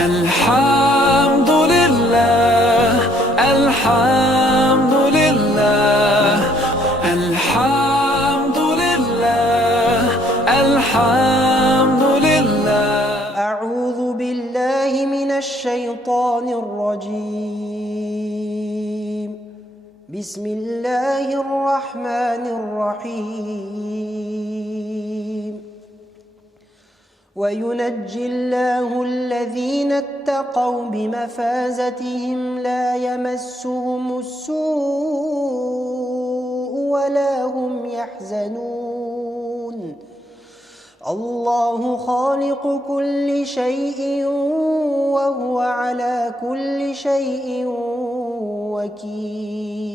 الحمد لله الحمد لله الحمد لله الحمد لله. أعوذ بالله من الشيطان الرجيم. بسم الله الرحمن الرحيم. وينجي الله الذين اتقوا بمفازتهم لا يمسهم السوء ولا هم يحزنون. الله خالق كل شيء وهو على كل شيء وكيل.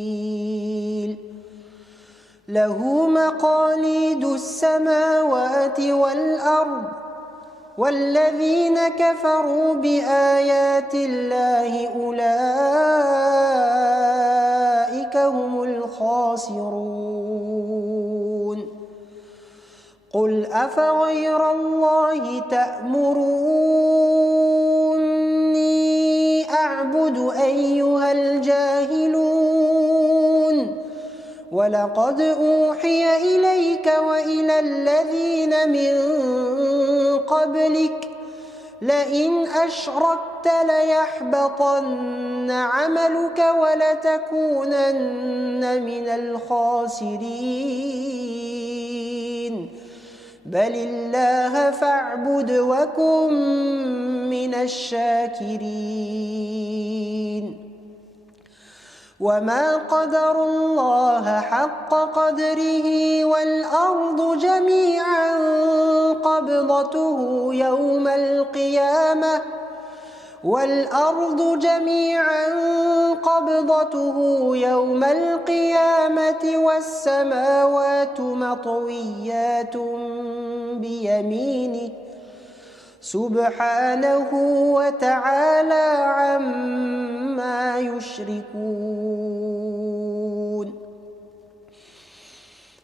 له مقاليد السماوات والأرض والذين كفروا بآيات الله أولئك هم الخاسرون. قل أفغير الله تأمروني أعبد أيها الجاهلون؟ ولقد أوحي إليك وإلى الذين من قبلك لئن أشركت ليحبطن عملك ولتكونن من الخاسرين. بل الله فاعبد وكن من الشاكرين. وما قدروا الله حق قدره والأرض جميعا قبضته يوم القيامة والسماوات مطويات بيمينه سبحانه وتعالى عما يشركون.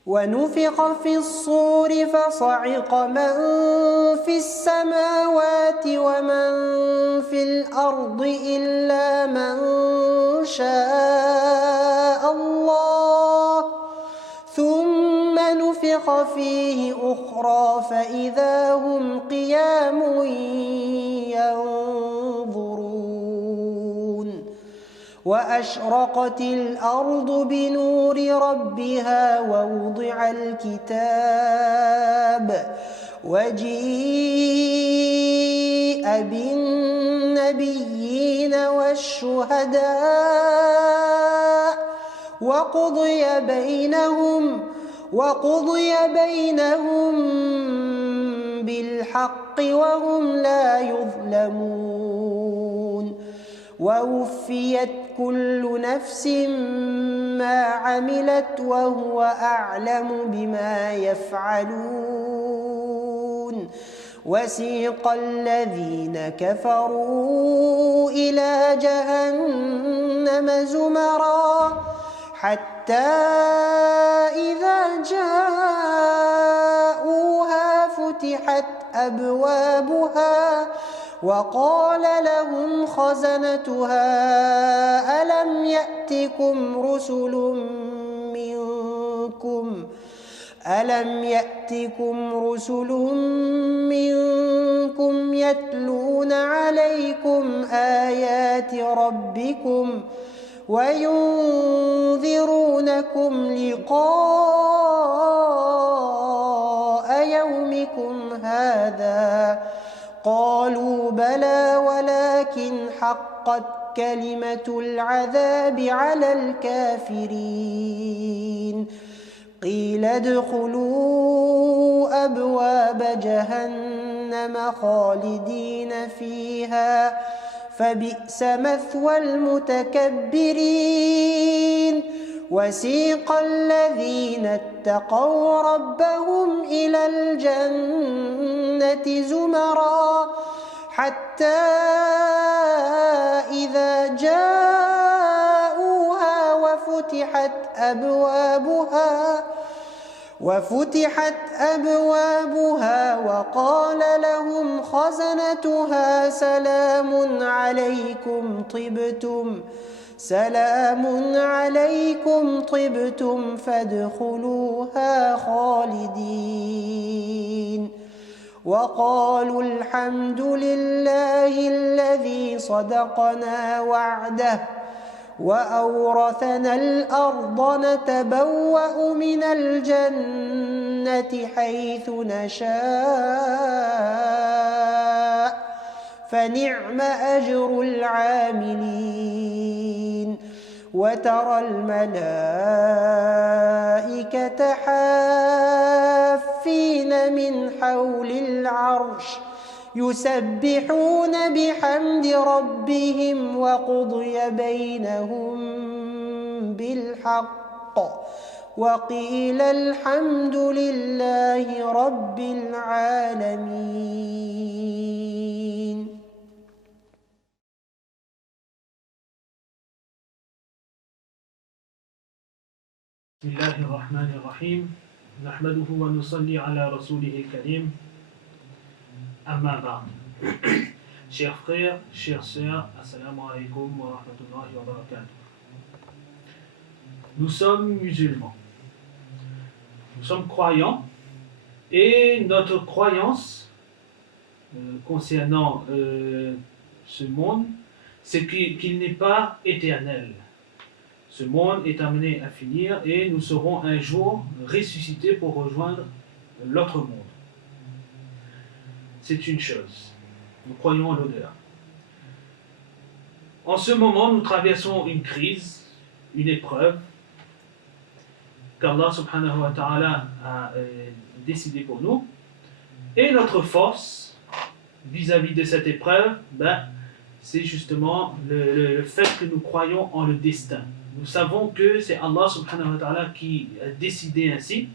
ونفخ في الصور فصعق من في السماوات ومن في الأرض إلا من شاء الله ثم نفخ فيه أخرى فإذا هم قيام ينظرون. وأشرقت الأرض بنور ربها ووضع الكتاب وجيء بالنبيين والشهداء وقضي بينهم بالحق وهم لا يظلمون. ووفيت كل نفس ما عملت وهو أعلم بما يفعلون. وسيق الذين كفروا إلى جهنم زمرا حتى إذا جاءوها فتحت أبوابها وقال لهم خزنتها ألم يأتكم رسل منكم يتلون عليكم آيات ربكم وينذرونكم لقاء يومكم هذا؟ قالوا بلى ولكن حقت كلمة العذاب على الكافرين. قيل ادخلوا أبواب جهنم خالدين فيها فبئس مثوى المتكبرين. وسيق الذين اتقوا ربهم إلى الجنة زمرا حتى إذا جاءوها وفتحت أبوابها وقال لهم خزنتها سلام عليكم طبتم فادخلوها خالدين وقالوا الحمد لله الذي صدقنا وعده وأورثنا الأرض نتبوأ من الجنة حيث نشاء فنعم أجر العاملين وترى الملائكة حافين من حول العرش يسبحون بحمد ربهم وقضي بينهم بالحق وقيل الحمد لله رب العالمين. بسم الله الرحمن الرحيم نحمده ونصلي على رسوله الكريم أما بعد. Chers frères, chères sœurs, assalamu alaikum wa rahmatullahi wa barakatuh. Nous sommes musulmans, nous sommes croyants et notre croyance concernant ce monde, c'est qu'il n'est pas éternel. Ce monde est amené à finir et nous serons un jour ressuscités pour rejoindre l'autre monde. C'est une chose. Nous croyons en l'au-delà. En ce moment, nous traversons une crise, une épreuve qu'Allah subhanahu wa ta'ala a décidé pour nous. Et notre force vis-à-vis de cette épreuve, c'est justement le fait que nous croyons en le destin. Nous savons que c'est Allah subhanahu wa ta'ala qui a décidé ainsi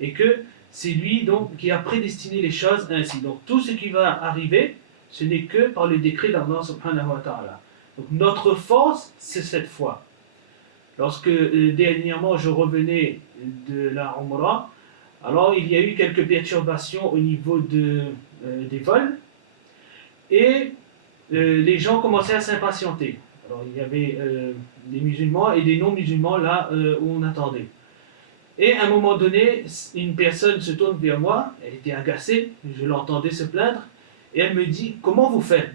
et que c'est lui donc qui a prédestiné les choses ainsi. Donc tout ce qui va arriver, ce n'est que par le décret d'Allah subhanahu wa ta'ala. Donc notre force, c'est cette foi. Lorsque dernièrement je revenais de la Umrah, alors il y a eu quelques perturbations au niveau des vols et les gens commençaient à s'impatienter. Alors il y avait des musulmans et des non-musulmans là où on attendait. Et à un moment donné, une personne se tourne vers moi, elle était agacée, je l'entendais se plaindre, et elle me dit « Comment vous faites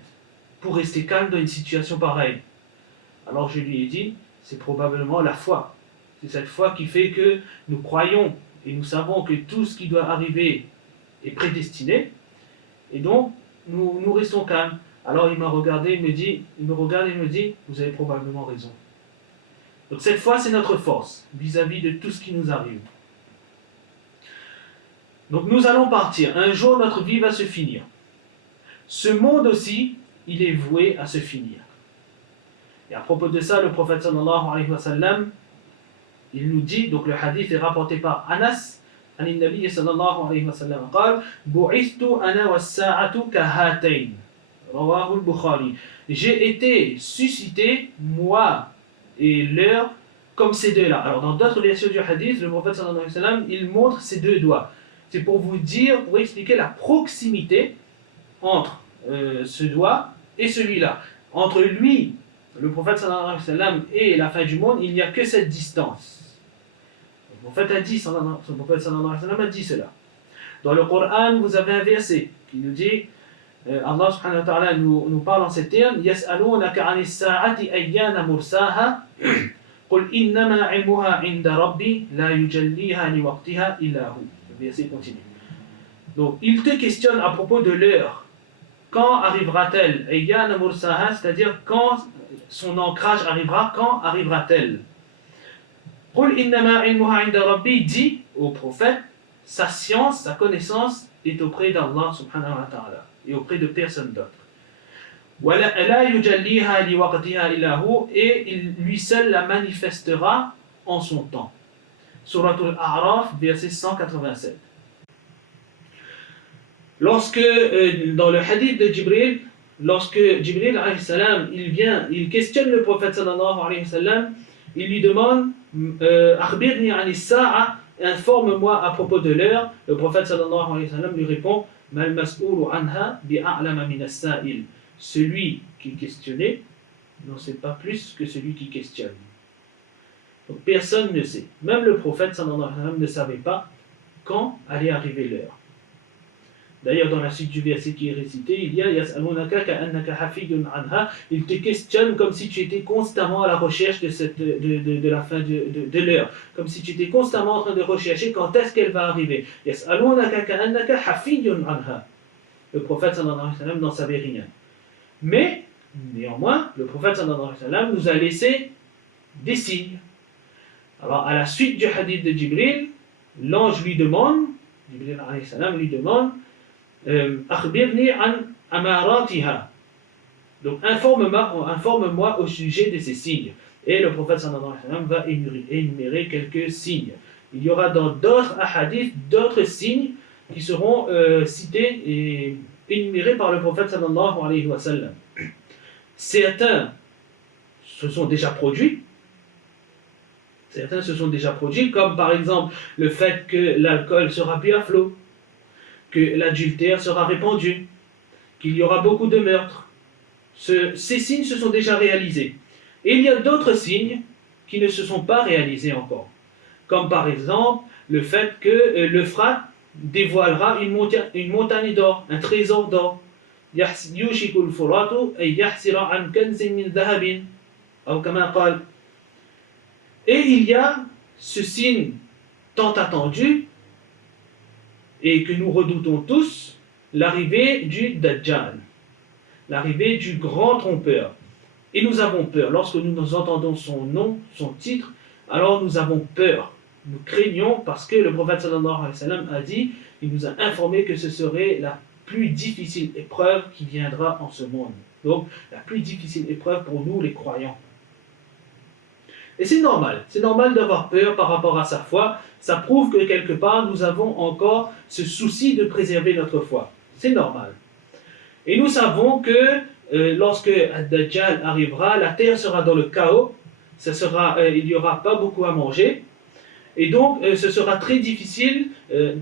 pour rester calme dans une situation pareille ?» Alors je lui ai dit « C'est probablement la foi. C'est cette foi qui fait que nous croyons et nous savons que tout ce qui doit arriver est prédestiné, et donc nous restons calmes. » Alors il me regarde et me dit « Vous avez probablement raison. » Donc cette foi, c'est notre force vis-à-vis de tout ce qui nous arrive. Donc nous allons partir. Un jour, notre vie va se finir. Ce monde aussi, il est voué à se finir. Et à propos de ça, le prophète sallallahu alayhi wa sallam, il nous dit, donc le hadith est rapporté par Anas, عن النبي صلى الله عليه وسلم قال بعثت أنا والساعة كهاتين رواه البخاري. J'ai été suscité, moi et l'heure, comme ces deux-là. Alors dans d'autres versions du hadith, le prophète sallallahu alayhi wa sallam, il montre ces deux doigts. C'est pour vous dire, pour expliquer la proximité entre ce doigt et celui-là. Entre lui, le prophète sallallahu alayhi wa sallam, et la fin du monde, il n'y a que cette distance. Le prophète a dit, sallallahu alayhi wa sallam a dit cela. Dans le Coran, vous avez un verset qui nous dit, Allah subhanahu wa ta'ala nous parle en ces termes, يَسْأَلُونَكَ عَنِ السَّاعَةِ أَيَّانَ مُرْسَاهَا قُلْ إِنَّمَا عِلْمُهَا عِنْدَ رَبِّي لَا يُجَلِّيهَا لِوَقْتِهَا إِلَّا هُ. Le verset continue. Donc, il te questionne à propos de l'heure. Quand arrivera-t-elle? أَيَّانَ مُرْسَاهَا, c'est-à-dire quand son ancrage arrivera, quand arrivera-t-elle? قُلْ إِنَّمَا عِلْمُهَا عِنْدَ رَبِّي, dit au prophète, sa science, sa connaissance est auprès d'Allah subhanahu wa ta'ala et auprès de personne d'autre. Et il lui seul la manifestera en son temps. Surat al-A'raf, verset 187. Lorsque, dans le hadith de Jibril, lorsque Jibril alayhi salam, il vient, il questionne le prophète sallallahu alayhi wa sallam, il lui demande Akhbirni ani sa'a informe-moi à propos de l'heure. Le prophète sallallahu alayhi wa sallam lui répond, Mal mas'oulu anha bi'a'lama min as-sa'il. Celui qui est questionné n'en sait pas plus que celui qui questionne. Donc personne ne sait. Même le prophète sallallahu alayhi wa sallam ne savait pas quand allait arriver l'heure. D'ailleurs, dans la suite du verset qui est récité, il y a Yas'alunaka ka'annaka hafidun anha. Il te questionne comme si tu étais constamment à la recherche de la fin de l'heure. Comme si tu étais constamment en train de rechercher quand est-ce qu'elle va arriver. Yas'alunaka ka'annaka hafidun anha. Le prophète sallallahu alayhi wa sallam n'en savait rien. Mais, néanmoins, le prophète sallallahu alayhi wa sallam nous a laissé des signes. Alors, à la suite du hadith de Jibril, l'ange lui demande, Jibril alayhi salam lui demande, Akhbirni an amaratiha. Donc informe-moi au sujet de ces signes. Et le prophète sallallahu alayhi wa sallam va énumérer quelques signes. Il y aura dans d'autres hadiths d'autres signes qui seront cités et énumérés par le prophète sallallahu alayhi wa sallam. Certains se sont déjà produits. Certains se sont déjà produits, comme par exemple le fait que l'alcool sera bu à flot, que l'adultère sera répandu, qu'il y aura beaucoup de meurtres. Ces signes se sont déjà réalisés. Et il y a d'autres signes qui ne se sont pas réalisés encore. Comme par exemple le fait que l'Euphrate dévoilera une montagne d'or, un trésor d'or. Yushikul furatu ay yahsira an kanzin min dhahabin, ou kama qal. Et il y a ce signe tant attendu et que nous redoutons tous, l'arrivée du Dajjal, l'arrivée du grand trompeur. Et nous avons peur. Lorsque nous entendons son nom, son titre, alors nous avons peur. Nous craignons parce que le prophète sallallahu alayhi wa sallam a dit, il nous a informé que ce serait la plus difficile épreuve qui viendra en ce monde. Donc, la plus difficile épreuve pour nous les croyants. Et c'est normal d'avoir peur par rapport à sa foi. Ça prouve que quelque part, nous avons encore ce souci de préserver notre foi. C'est normal. Et nous savons que lorsque Ad-Dajjal arrivera, la terre sera dans le chaos, il n'y aura pas beaucoup à manger. Et donc, ce sera très difficile.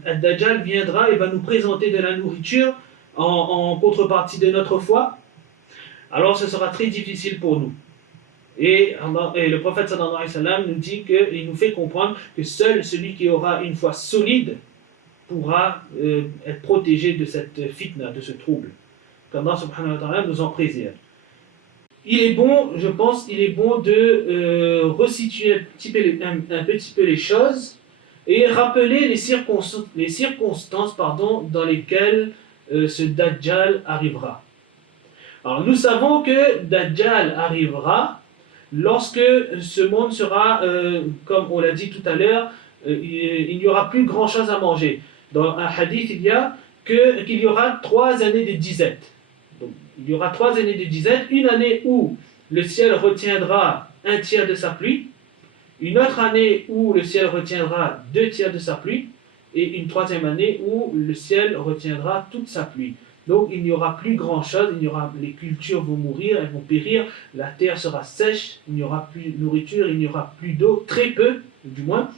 Ad-Dajjal viendra et va nous présenter de la nourriture en contrepartie de notre foi. Alors, ce sera très difficile pour nous. Et le prophète sallallahu alayhi wa sallam nous dit il nous fait comprendre que seul celui qui aura une foi solide pourra être protégé de cette fitna, de ce trouble. Qu'Allah subhanahu wa ta'ala nous en préserve. Il est bon de resituer un petit peu les choses et rappeler les circonstances dans lesquelles ce Dajjal arrivera. Alors nous savons que Dajjal arrivera lorsque ce monde sera, comme on l'a dit tout à l'heure, il n'y aura plus grand chose à manger. Dans un hadith, il y a qu'il y aura 3 années de disette. Donc, il y aura 3 années de disette, une année où le ciel retiendra 1/3 de sa pluie, une autre année où le ciel retiendra 2/3 de sa pluie, et une 3e année où le ciel retiendra toute sa pluie. Donc il n'y aura plus grand chose, les cultures vont mourir, elles vont périr, la terre sera sèche, il n'y aura plus de nourriture, il n'y aura plus d'eau, très peu du moins.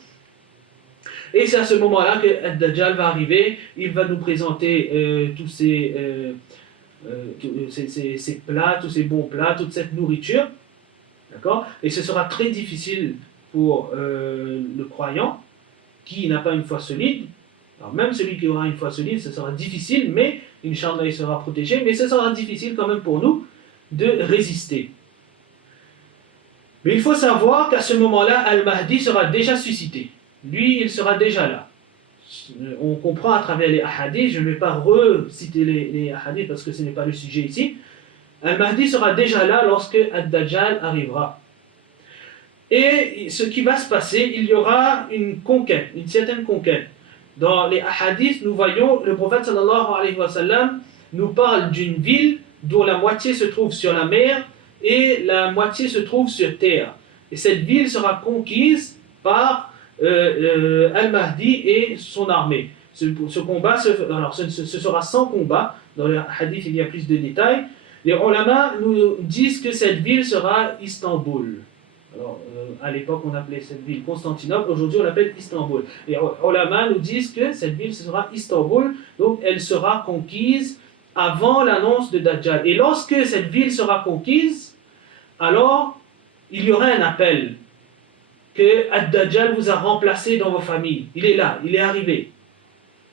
Et c'est à ce moment-là que Ad-Dajjal va arriver, il va nous présenter tous ces plats, tous ces bons plats, toute cette nourriture. D'accord ? Et ce sera très difficile pour le croyant qui n'a pas une foi solide. Alors même celui qui aura une foi solide, ce sera difficile, mais Inch'Allah, il sera protégé, mais ce sera difficile quand même pour nous de résister. Mais il faut savoir qu'à ce moment-là, Al-Mahdi sera déjà suscité. Lui, il sera déjà là. On comprend à travers les hadiths, je ne vais pas reciter les hadiths parce que ce n'est pas le sujet ici. Al-Mahdi sera déjà là lorsque Ad-Dajjal arrivera. Et ce qui va se passer, il y aura une conquête, une certaine conquête. Dans les hadiths, nous voyons, le prophète sallallahu alayhi wa sallam nous parle d'une ville dont la moitié se trouve sur la mer et la moitié se trouve sur terre. Et cette ville sera conquise par Al-Mahdi et son armée. Ce combat, ce sera sans combat. Dans le hadith, il y a plus de détails. Les ulama nous disent que cette ville sera Istanbul. Alors, à l'époque, on appelait cette ville Constantinople, aujourd'hui, on l'appelle Istanbul. Les ulama nous disent que cette ville sera Istanbul, donc elle sera conquise avant l'annonce de Dajjal. Et lorsque cette ville sera conquise, alors il y aura un appel que Ad-Dajjal vous a remplacé dans vos familles. Il est là, il est arrivé.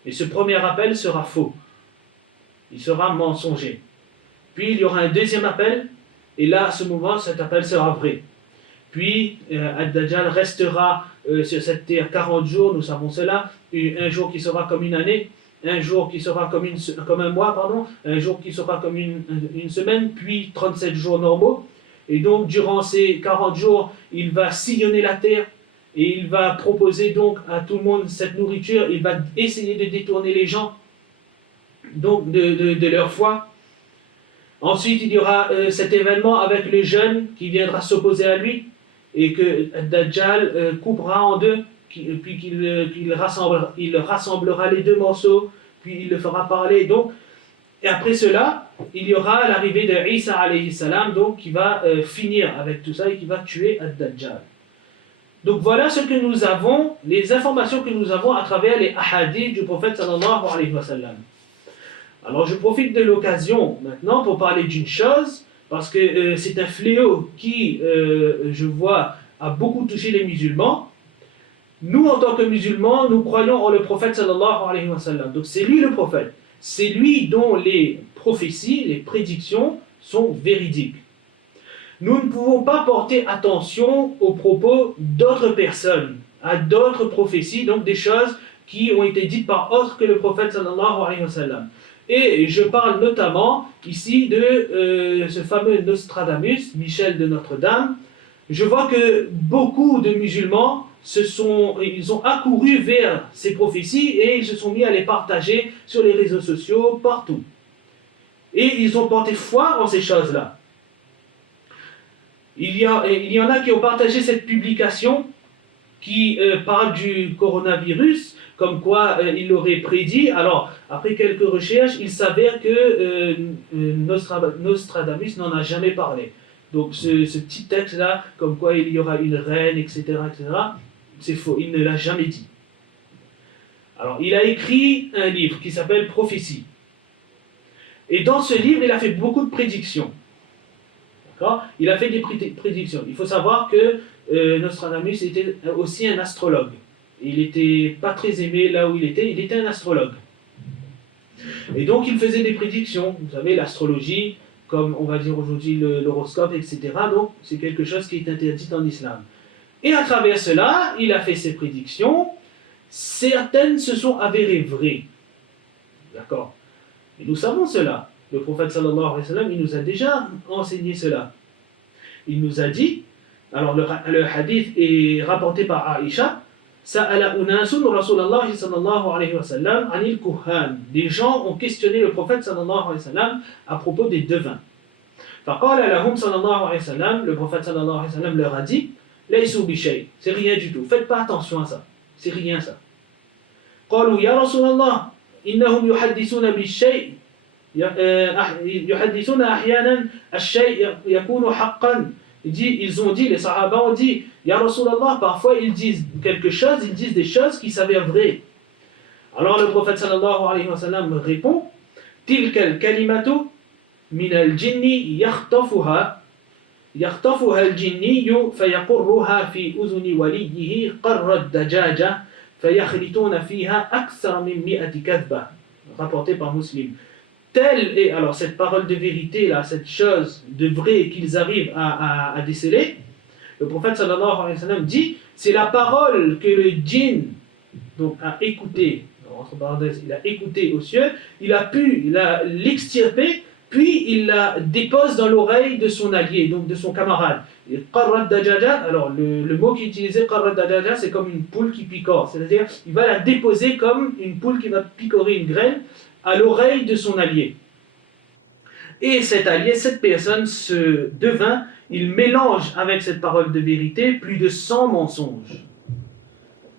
Et ce premier appel sera faux. Il sera mensonger. Puis il y aura un deuxième appel, et là, à ce moment, cet appel sera vrai. Puis Ad-Dajjal restera sur cette terre 40 jours, nous savons cela, un jour qui sera comme une année, un jour qui sera comme un mois, pardon, un jour qui sera comme une semaine, puis 37 jours normaux. Et donc, durant ces 40 jours, il va sillonner la terre et il va proposer donc à tout le monde cette nourriture. Il va essayer de détourner les gens donc de leur foi. Ensuite, il y aura cet événement avec le jeune qui viendra s'opposer à lui et que Dajjal coupera en deux, puis il rassemblera les deux morceaux, puis il le fera parler. Donc, et après cela, il y aura l'arrivée de Isa alayhi salam, donc qui va finir avec tout ça et qui va tuer Ad-Dajjal. Donc voilà ce que nous avons, les informations que nous avons à travers les ahadiths du prophète sallallahu alayhi wa sallam. Alors je profite de l'occasion maintenant pour parler d'une chose, parce que c'est un fléau qui, je vois, a beaucoup touché les musulmans. Nous, en tant que musulmans, nous croyons en le prophète sallallahu alayhi wa sallam. Donc c'est lui le prophète. C'est lui dont les prophéties, les prédictions sont véridiques. Nous ne pouvons pas porter attention aux propos d'autres personnes, à d'autres prophéties, donc des choses qui ont été dites par autres que le prophète sallallahu alayhi wa sallam. Et je parle notamment ici de ce fameux Nostradamus, Michel de Notre-Dame. Je vois que beaucoup de musulmans ils ont accouru vers ces prophéties et ils se sont mis à les partager sur les réseaux sociaux, partout. Et ils ont porté foi en ces choses-là. Il y en a qui ont partagé cette publication qui parle du coronavirus, comme quoi il l'aurait prédit. Alors, après quelques recherches, il s'avère que Nostradamus n'en a jamais parlé. Donc ce petit texte-là, comme quoi il y aura une reine, etc., c'est faux, il ne l'a jamais dit. Alors, il a écrit un livre qui s'appelle Prophétie. Et dans ce livre, il a fait beaucoup de prédictions. D'accord ? Il a fait des prédictions. Il faut savoir que Nostradamus était aussi un astrologue. Il n'était pas très aimé là où il était un astrologue. Et donc, il faisait des prédictions. Vous savez, l'astrologie, comme on va dire aujourd'hui l'horoscope, etc. Donc, c'est quelque chose qui est interdit en islam. Et à travers cela, il a fait ses prédictions. Certaines se sont avérées vraies. D'accord ? Et nous savons cela. Le prophète sallallahu alayhi wa sallam, il nous a déjà enseigné cela. Il nous a dit, alors le hadith est rapporté par Aïcha, Sa'ala unasun Rasulallah sallallahu alayhi wa sallam anil kuhan. Des gens ont questionné le prophète sallallahu alayhi wa sallam à propos des devins. Faqala lahum sallallahu alayhi wa sallam, le prophète sallallahu alayhi wa sallam leur a dit, Laysu bi shay, c'est rien du tout, faites pas attention à ça, c'est rien ça. Qalu ya Rasulallah, innahum yuhaddisuna bi shay, yuhaddisuna ahyanan ash-shay yakunu haqqan. Ils ont dit, les sahaba ont dit, Ya Rasulallah, parfois ils disent quelque chose, ils disent des choses qui s'avèrent vraies. Alors le prophète sallallahu alayhi wa sallam répond, Tilka al-kalimatu min al-jinni yakhtafuha al-jinniyu fayaqurruha fi udhuni waliyyihi qarra ad-dajaja fayakhlituna fiha akthar min mi'ati kadhba. Rapporté par Muslim. Telle est alors cette parole de vérité, là, cette chose de vrai qu'ils arrivent à déceler, le prophète sallallahu alayhi wa sallam dit, c'est la parole que le djinn donc, a écoutée, entre parenthèses, il a écouté aux cieux, il a l'extirper, puis il la dépose dans l'oreille de son allié, donc de son camarade. Qarrat dajaja, alors le mot qui est utilisé, qarrat dajaja, c'est comme une poule qui picore, c'est-à-dire il va la déposer comme une poule qui va picorer une graine à l'oreille de son allié. Et cet allié, cette personne, ce devin, il mélange avec cette parole de vérité plus de 100 mensonges.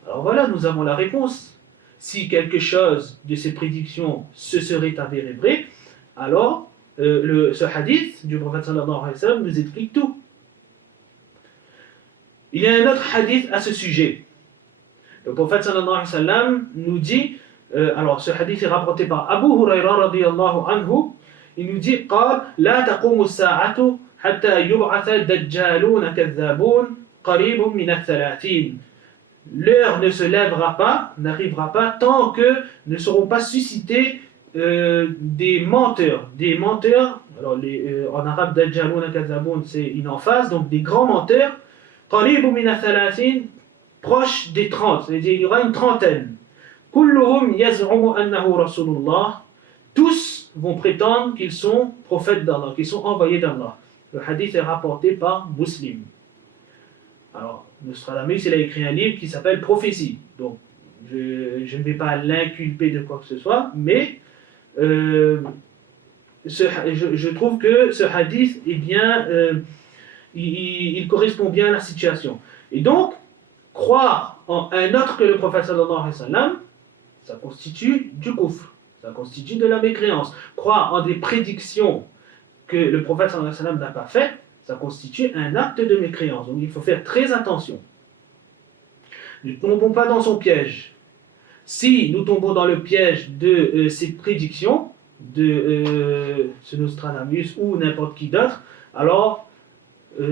Alors voilà, nous avons la réponse. Si quelque chose de ces prédictions se serait avéré vrai, alors ce hadith du prophète sallallahu alayhi wa sallam nous explique tout. Il y a un autre hadith à ce sujet. Le prophète sallallahu alayhi wa sallam nous dit, alors ce hadith est rapporté par Abu Huraira radiyallahu anhu, il nous dit قال لا تقوم الساعة حتى يبعث دجالون كذابون قريب من الثلاثين. L'heure ne se lèvera pas, n'arrivera pas tant que ne seront pas suscités des menteurs. Des menteurs, alors en arabe dajjaloun kadhaboun c'est une emphase, donc des grands menteurs, قريب من الثلاثين, proche des 30, c'est-à-dire il y aura une trentaine. كلهم يزعم أنه رسول الله. Tous vont prétendre qu'ils sont prophètes d'Allah, qu'ils sont envoyés d'Allah. Le hadith est rapporté par Muslim. Alors, Nostradamus, il a écrit un livre qui s'appelle Prophétie. Donc, je ne vais pas l'inculper de quoi que ce soit, mais je trouve que ce hadith, eh bien, il correspond bien à la situation. Et donc, croire en un autre que le prophète sallallahu alayhi wa sallam, ça constitue du kufr. Ça constitue de la mécréance. Croire en des prédictions que le prophète sallallahu alayhi wa sallam n'a pas fait, ça constitue un acte de mécréance. Donc il faut faire très attention. Ne tombons pas dans son piège. Si nous tombons dans le piège de ces prédictions, de ce Nostradamus ou n'importe qui d'autre, alors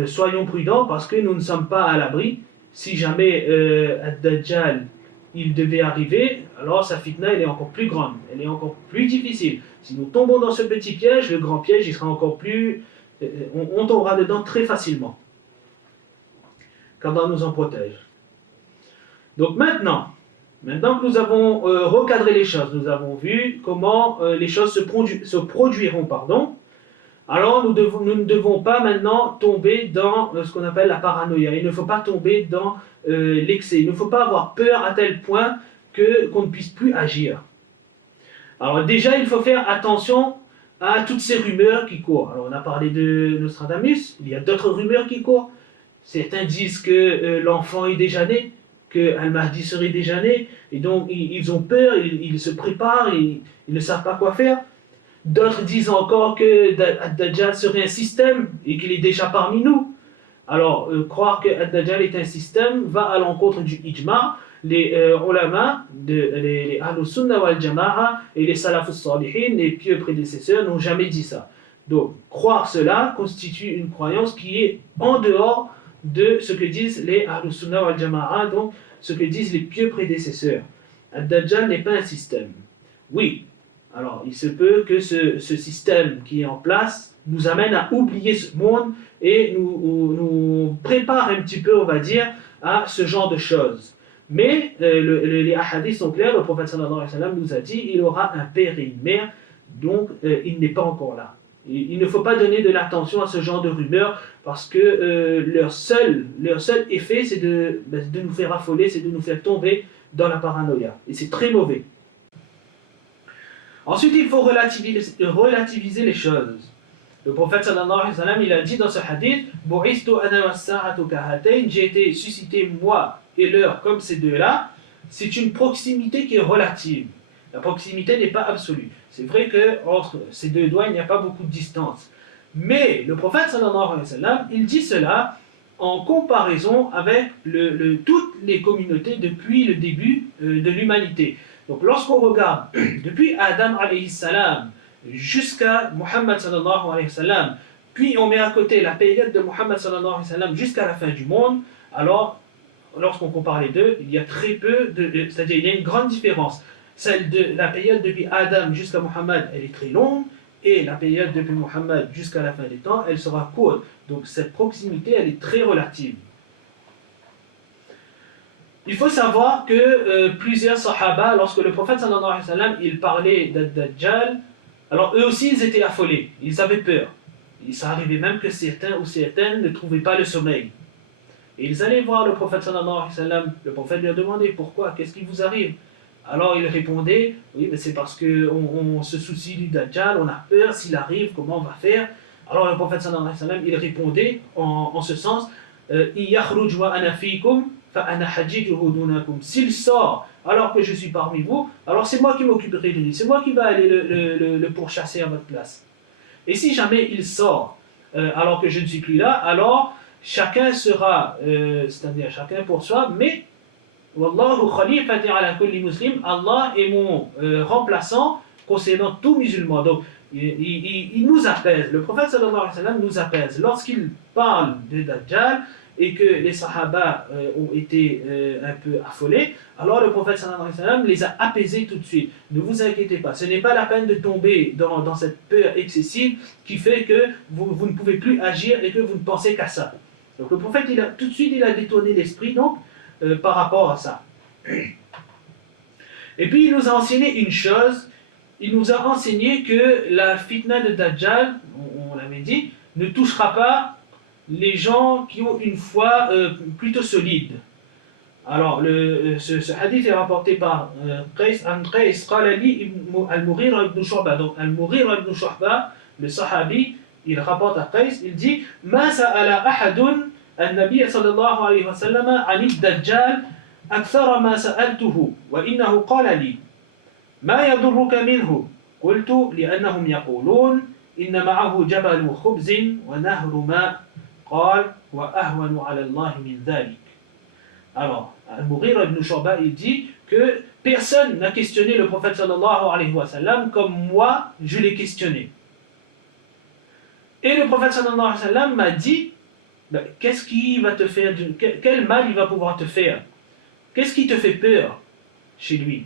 soyons prudents parce que nous ne sommes pas à l'abri. Si jamais Ad-Dajjal il devait arriver, alors sa fitna elle est encore plus grande, elle est encore plus difficile. Si nous tombons dans ce petit piège, le grand piège il sera encore plus... on tombera dedans très facilement. Qu'Allah nous en protège. Donc maintenant que nous avons recadré les choses, nous avons vu comment les choses se produiront, alors nous ne devons pas maintenant tomber dans ce qu'on appelle la paranoïa. Il ne faut pas tomber dans l'excès. Il ne faut pas avoir peur à tel point qu'on ne puisse plus agir. Alors déjà, il faut faire attention à toutes ces rumeurs qui courent. Alors on a parlé de Nostradamus, il y a d'autres rumeurs qui courent. Certains disent que l'enfant est déjà né, que Al-Mahdi serait déjà né, et donc ils ont peur, ils se préparent, ils ne savent pas quoi faire. D'autres disent encore que Ad-Dajjal serait un système et qu'il est déjà parmi nous. Alors, croire que Ad-Dajjal est un système va à l'encontre du ijma'. Les ulama, les Ahlus Sunnah wal Jama'a et les Salafus Salihin, les pieux prédécesseurs, n'ont jamais dit ça. Donc, croire cela constitue une croyance qui est en dehors de ce que disent les Ahlus Sunnah wal Jama'a, donc ce que disent les pieux prédécesseurs. Ad-Dajjal n'est pas un système. Oui. Alors, il se peut que ce système qui est en place nous amène à oublier ce monde et nous prépare un petit peu, on va dire, à ce genre de choses. Mais les hadiths sont clairs, le prophète sallallahu alayhi wa sallam nous a dit il aura un père et une mère, donc il n'est pas encore là. Il ne faut pas donner de l'attention à ce genre de rumeurs parce que leur seul effet, c'est de nous faire affoler, c'est de nous faire tomber dans la paranoïa. Et c'est très mauvais. Ensuite, il faut relativiser les choses. Le prophète sallallahu alayhi wa sallam, il a dit dans ce hadith Bu'istu ana was-sa'atu kahatayn, j'ai été suscité moi et l'heure comme ces deux-là. C'est une proximité qui est relative. La proximité n'est pas absolue. C'est vrai qu'entre ces deux doigts, il n'y a pas beaucoup de distance. Mais le prophète sallallahu alayhi wa sallam, il dit cela en comparaison avec toutes les communautés depuis le début de l'humanité. Donc lorsqu'on regarde depuis Adam alayhi salam jusqu'à Muhammad sallallahu alayhi wa sallam, puis on met à côté la période de Muhammad sallallahu alayhi wa sallam jusqu'à la fin du monde, alors lorsqu'on compare les deux, il y a très peu c'est-à-dire il y a une grande différence. Celle de la période depuis Adam jusqu'à Muhammad, elle est très longue, et la période depuis Muhammad jusqu'à la fin des temps, elle sera courte. Donc cette proximité, elle est très relative. Il faut savoir que plusieurs sahaba, lorsque le prophète sallallahu alayhi wa sallam, il parlait d'Ad-Dajjal, alors eux aussi ils étaient affolés, ils avaient peur. Il s'arrivait même que certains ou certaines ne trouvaient pas le sommeil. Et ils allaient voir le prophète sallallahu alayhi wa sallam, le prophète leur demandait pourquoi, qu'est-ce qui vous arrive? Alors il répondait, oui mais c'est parce qu'on se soucie du Dajjal, on a peur, s'il arrive, comment on va faire? Alors le prophète sallallahu alayhi wa sallam, il répondait en ce sens, yakhruj wa ana fikum, s'il sort alors que je suis parmi vous, alors c'est moi qui m'occuperai de lui, c'est moi qui va aller le pourchasser à votre place. Et si jamais il sort alors que je ne suis plus là, alors chacun sera, c'est-à-dire chacun pour soi, mais Wallahu khalifati ala kulli muslim, Allah est mon remplaçant concernant tout musulman. Donc, il nous apaise. Le prophète sallallahu alayhi wa sallam nous apaise. Lorsqu'il parle de Dajjal et que les sahaba ont été un peu affolés, alors le prophète sallallahu alayhi wa sallam les a apaisés tout de suite. Ne vous inquiétez pas, ce n'est pas la peine de tomber dans cette peur excessive qui fait que vous ne pouvez plus agir et que vous ne pensez qu'à ça. Donc le prophète, tout de suite, il a détourné l'esprit donc par rapport à ça. Et puis il nous a enseigné une chose. Il nous a enseigné que la fitna de Dajjal, on l'avait dit, ne touchera pas les gens qui ont une foi plutôt solide. Alors, ce hadith est rapporté par Qais qala li al-Mughira ibn Shu'ba. Donc, al-Mughira ibn Shu'ba, le sahabi, il rapporte à Qais, il dit Ma sa'ala ahadun al-Nabi sallallahu alayhi wa sallam an ad-Dajjal akthara ma sa'altuhu wa innahu qala li ما يضرك منه قلت لأنهم يقولون إن معه جبل خبز ونهر ماء قال وأهون على الله من ذلك. Alors, Al-Mughira ibn Shu'ba, il dit que personne n'a questionné le prophète sallallahu alayhi wa sallam comme moi je l'ai questionné. Et le prophète sallallahu alayhi wa sallam m'a dit qu'est-ce qui va te faire, quel mal il va pouvoir te faire, qu'est-ce qui te fait peur chez lui.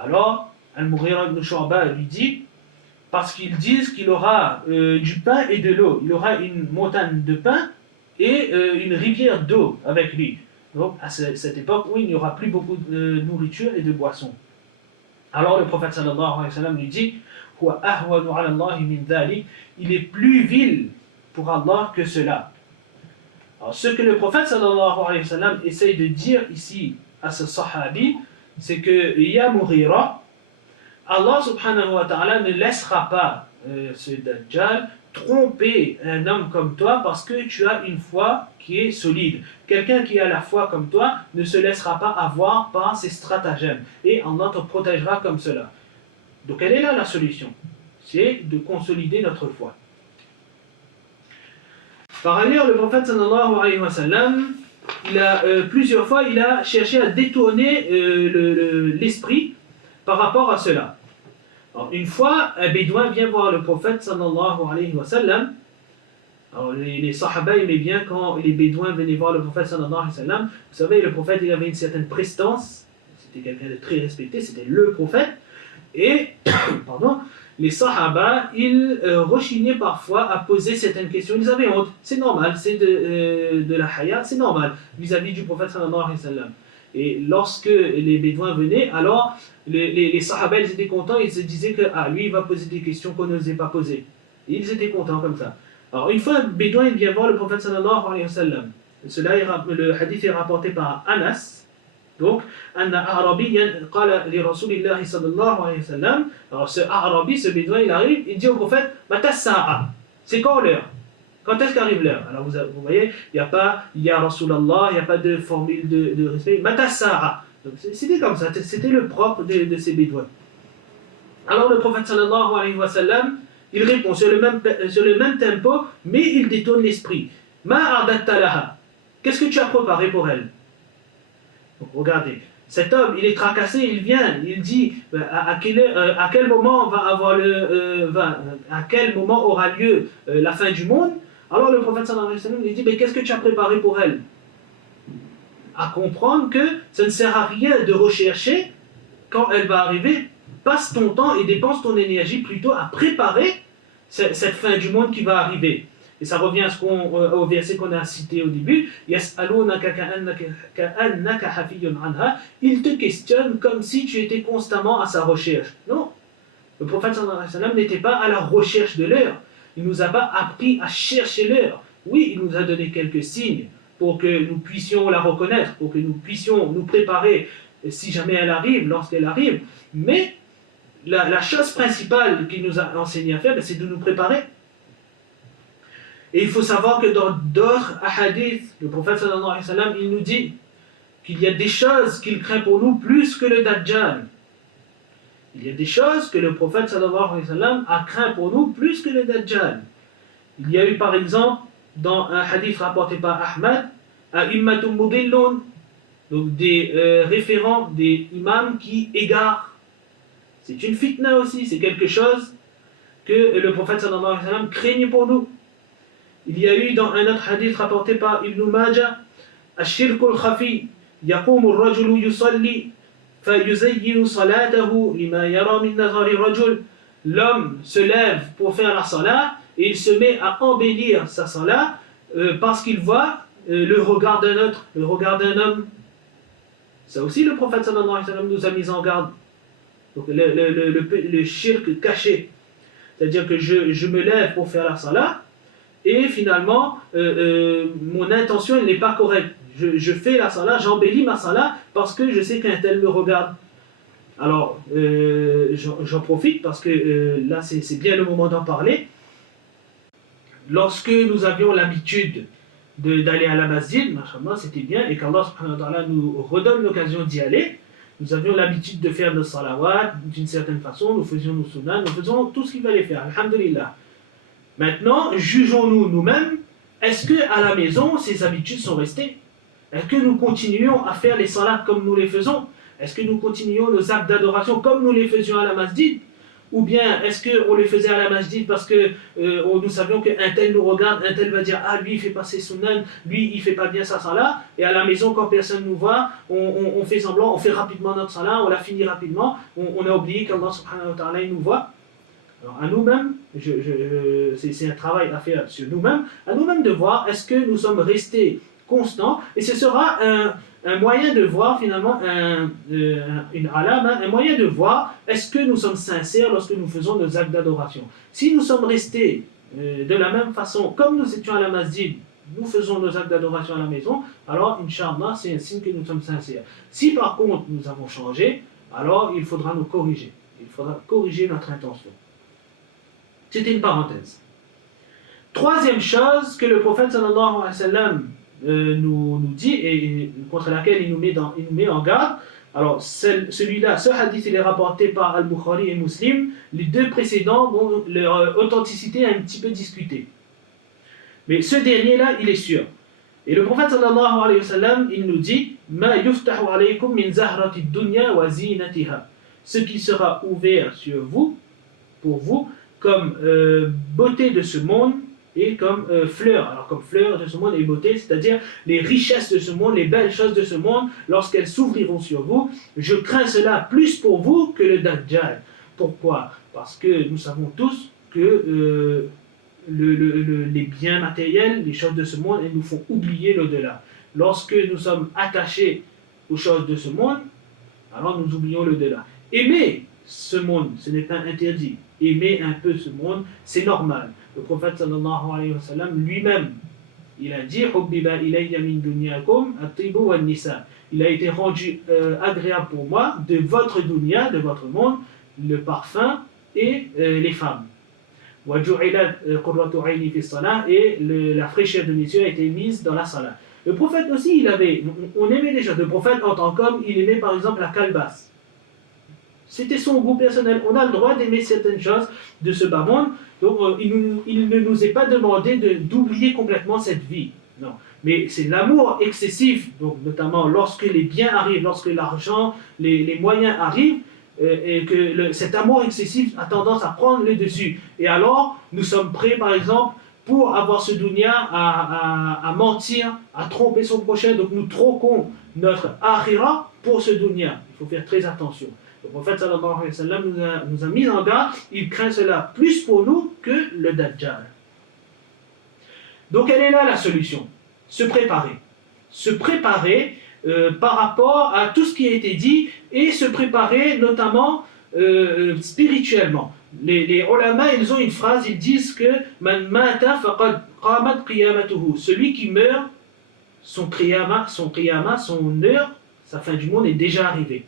Alors Al-Mughira ibn Shu'ba lui dit, parce qu'ils disent qu'il aura du pain et de l'eau, il aura une montagne de pain et une rivière d'eau avec lui. Donc à cette époque où il n'y aura plus beaucoup de nourriture et de boissons. Alors le prophète sallallahu alayhi wa sallam lui dit, Huwa ahwanu ala Allah min dhalik, il est plus vil pour Allah que cela. Alors ce que le prophète sallallahu alayhi wa sallam essaye de dire ici à ce sahabi, c'est que Ya Mughira, Allah subhanahu wa ta'ala ne laissera pas ce Dajjal tromper un homme comme toi parce que tu as une foi qui est solide. Quelqu'un qui a la foi comme toi ne se laissera pas avoir par ses stratagèmes et Allah te protégera comme cela. Donc quelle est là la solution? C'est de consolider notre foi. Par ailleurs, le prophète sallallahu alayhi wa sallam, plusieurs fois il a cherché à détourner l'esprit par rapport à cela. Alors, une fois, un bédouin vient voir le prophète sallallahu alayhi wa sallam. Alors, les sahaba aimaient bien quand les bédouins venaient voir le prophète sallallahu alayhi wa sallam. Vous savez, le prophète il avait une certaine prestance, c'était quelqu'un de très respecté, c'était le prophète. Et, les sahaba, ils rechignaient parfois à poser certaines questions. Ils avaient honte, c'est normal, c'est de la haya, c'est normal vis-à-vis du prophète sallallahu alayhi wa sallam. Et lorsque les bédouins venaient, alors les sahaba ils étaient contents, ils se disaient que lui il va poser des questions qu'on n'osait pas poser. Et ils étaient contents comme ça. Alors une fois un bédouin il vient voir le prophète sallallahu alayhi wa sallam. Le hadith est rapporté par Anas. Donc, Anna Arabiyan qala li Rasulillahi sallallahu alayhi wa sallam. Alors ce Arabi, ce bédouin il arrive, il dit au prophète Mata sa'a, c'est quand l'heure? Quand est-ce qu'arrive l'heure? Alors vous voyez, il n'y a pas Ya Rasulallah, il n'y a pas de formule de respect. Mata sa'a. C'était comme ça, c'était le propre de ces bédouins. Alors le prophète sallallahu alayhi wa sallam, il répond sur le même tempo, mais il détourne l'esprit. Ma a'datta laha. Qu'est-ce que tu as préparé pour elle? Donc, regardez, cet homme, il est tracassé, il vient, il dit à quel moment à quel moment aura lieu la fin du monde. Alors le prophète sallallahu alayhi wa sallam lui dit, mais qu'est-ce que tu as préparé pour elle? À comprendre que ça ne sert à rien de rechercher quand elle va arriver. Passe ton temps et dépense ton énergie plutôt à préparer cette fin du monde qui va arriver. Et ça revient au verset qu'on a cité au début. Yas'alunaka ka'annaka hafiyyun anha. Il te questionne comme si tu étais constamment à sa recherche. Non. Le prophète sallallahu alayhi wa sallam n'était pas à la recherche de l'heure. Il ne nous a pas appris à chercher l'heure. Oui, il nous a donné quelques signes pour que nous puissions la reconnaître, pour que nous puissions nous préparer si jamais elle arrive, lorsqu'elle arrive. Mais la chose principale qu'il nous a enseigné à faire, c'est de nous préparer. Et il faut savoir que dans d'autres hadiths, le prophète sallallahu alayhi wa sallam, il nous dit qu'il y a des choses qu'il craint pour nous plus que le Dajjal. Il y a des choses que le prophète sallallahu alayhi wa sallam a craint pour nous plus que le Dajjal. Il y a eu par exemple dans un hadith rapporté par Ahmad, A'immatum mudillun, donc des référents, des imams qui égarent. C'est une fitna aussi, c'est quelque chose que le prophète sallallahu alayhi wa sallam craignait pour nous. Il y a eu dans un autre hadith rapporté par Ibn Majah, Ash-shirkul khafi, yaqumu ar-rajulu yusalli, fayuzayyinu salatahu lima yara min nazari rajul. L'homme se lève pour faire la salat et il se met à embellir sa salat parce qu'il voit le regard d'un autre, le regard d'un homme. Ça aussi, le prophète sallallahu alayhi wa sallam nous a mis en garde. Donc le shirk caché. C'est-à-dire que je me lève pour faire la salat et finalement, mon intention elle n'est pas correcte. Je fais la salat, j'embellis ma salat parce que je sais qu'un tel me regarde. Alors, j'en profite parce que là, c'est bien le moment d'en parler. Lorsque nous avions l'habitude d'aller à la masjid, machallah, c'était bien, et qu'Allah subhanahu wa ta'ala nous redonne l'occasion d'y aller, nous avions l'habitude de faire nos salawats d'une certaine façon, nous faisions nos sunnahs, nous faisions tout ce qu'il fallait faire, alhamdulillah. Maintenant, jugeons-nous nous-mêmes, est-ce qu'à la maison, ces habitudes sont restées? Est-ce que nous continuons à faire les salats comme nous les faisons? Est-ce que nous continuons nos actes d'adoration comme nous les faisions à la masjid? Ou bien est-ce qu'on les faisait à la masjid parce que nous savions qu'un tel nous regarde, un tel va dire ah lui il fait pas ses sunnahs, lui il fait pas bien sa salat, et à la maison quand personne nous voit, on fait semblant, on fait rapidement notre salat, on la finit rapidement, on a oublié qu'Allah subhanahu wa ta'ala il nous voit. Alors à nous-mêmes, c'est un travail à faire sur nous-mêmes, à nous-mêmes de voir est-ce que nous sommes restés constants, et ce sera un moyen de voir finalement, une alam, un moyen de voir est-ce que nous sommes sincères lorsque nous faisons nos actes d'adoration. Si nous sommes restés de la même façon, comme nous étions à la masjid, nous faisons nos actes d'adoration à la maison, alors Inch'Allah c'est un signe que nous sommes sincères. Si par contre nous avons changé, alors il faudra nous corriger. Il faudra corriger notre intention. C'était une parenthèse. Troisième chose que le prophète sallallahu alayhi wa sallam nous dit et contre laquelle il nous met en garde. Alors celui-là, ce hadith il est rapporté par Al-Bukhari et Muslim. Les deux précédents, bon, leur authenticité est un petit peu discutée, mais ce dernier-là il est sûr. Et le prophète sallallahu alayhi wa sallam il nous dit ma yuftahu alaykum min zahrati dunya wa zinatiha, ce qui sera ouvert sur vous, pour vous, comme beauté de ce monde et comme fleurs. Alors comme fleurs de ce monde et beauté, c'est-à-dire les richesses de ce monde, les belles choses de ce monde, lorsqu'elles s'ouvriront sur vous, je crains cela plus pour vous que le Dajjal. Pourquoi? Parce que nous savons tous que les biens matériels, les choses de ce monde, elles nous font oublier l'au-delà. Lorsque nous sommes attachés aux choses de ce monde, alors nous oublions l'au-delà. Aimer ce monde, ce n'est pas interdit. Aimer un peu ce monde, c'est normal. Le prophète sallallahu alayhi wa sallam lui-même, il a dit Hubbiba ilayya min dunyakum at-tibu wan-nisa. Il a été rendu agréable pour moi de votre dunya, de votre monde, le parfum et les femmes. Wa ju'ilat qurratu 'ayni fi as-salah, et la fraîcheur de mes yeux a été mise dans la salat. Le prophète aussi, on aimait déjà. Le prophète en tant qu'homme, il aimait par exemple la calebasse. C'était son goût personnel. On a le droit d'aimer certaines choses de ce bas monde. Donc il ne nous est pas demandé d'oublier complètement cette vie. Non. Mais c'est l'amour excessif, donc notamment lorsque les biens arrivent, lorsque l'argent, les moyens arrivent, et que cet amour excessif a tendance à prendre le dessus. Et alors, nous sommes prêts, par exemple, pour avoir ce dunya, à mentir, à tromper son prochain. Donc nous troquons notre akhira pour ce dunya. Il faut faire très attention. Le prophète sallallahu alayhi wa sallam nous a mis en garde, il craint cela plus pour nous que le Dajjal. Donc elle est là la solution, se préparer. Se préparer par rapport à tout ce qui a été dit et se préparer notamment spirituellement. Les ulama, ils ont une phrase, ils disent que Man mata faqad qamat qiyamatuhu. Celui qui meurt, son qiyama, son heure, sa fin du monde est déjà arrivée.